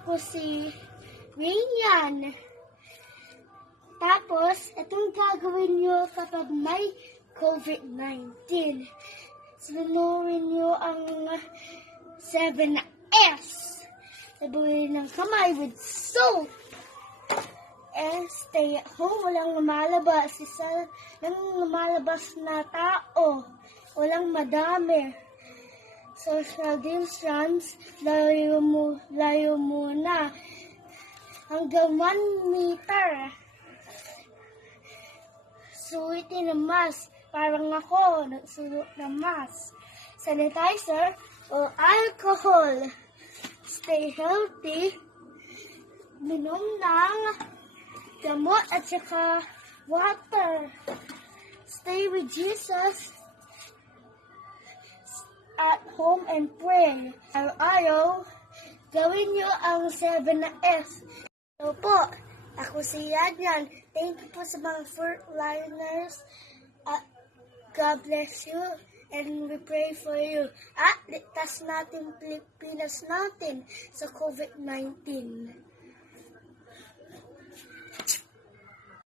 ako si Rainian. Tapos, itong gagawin nyo kapag may COVID-19. Sunurin nyo ang 7S. Sabuhin ng kamay with soap. And stay at home. Walang lumalabas. Walang lumalabas na tao. Walang madami. Social distance. Layo muna. Hanggang 1 meter. Suotin ang mask. Parang ako, nagsuot ng mask. Sanitizer o alcohol. Stay healthy. Minom ng gamot at saka water. Stay with Jesus at home and pray. Araw-araw, gawin nyo ang 7S. So po, ako si Yanyan. Thank you po sa mga frontliners. God bless you and we pray for you. At ligtas natin Pilipinas natin sa COVID-19.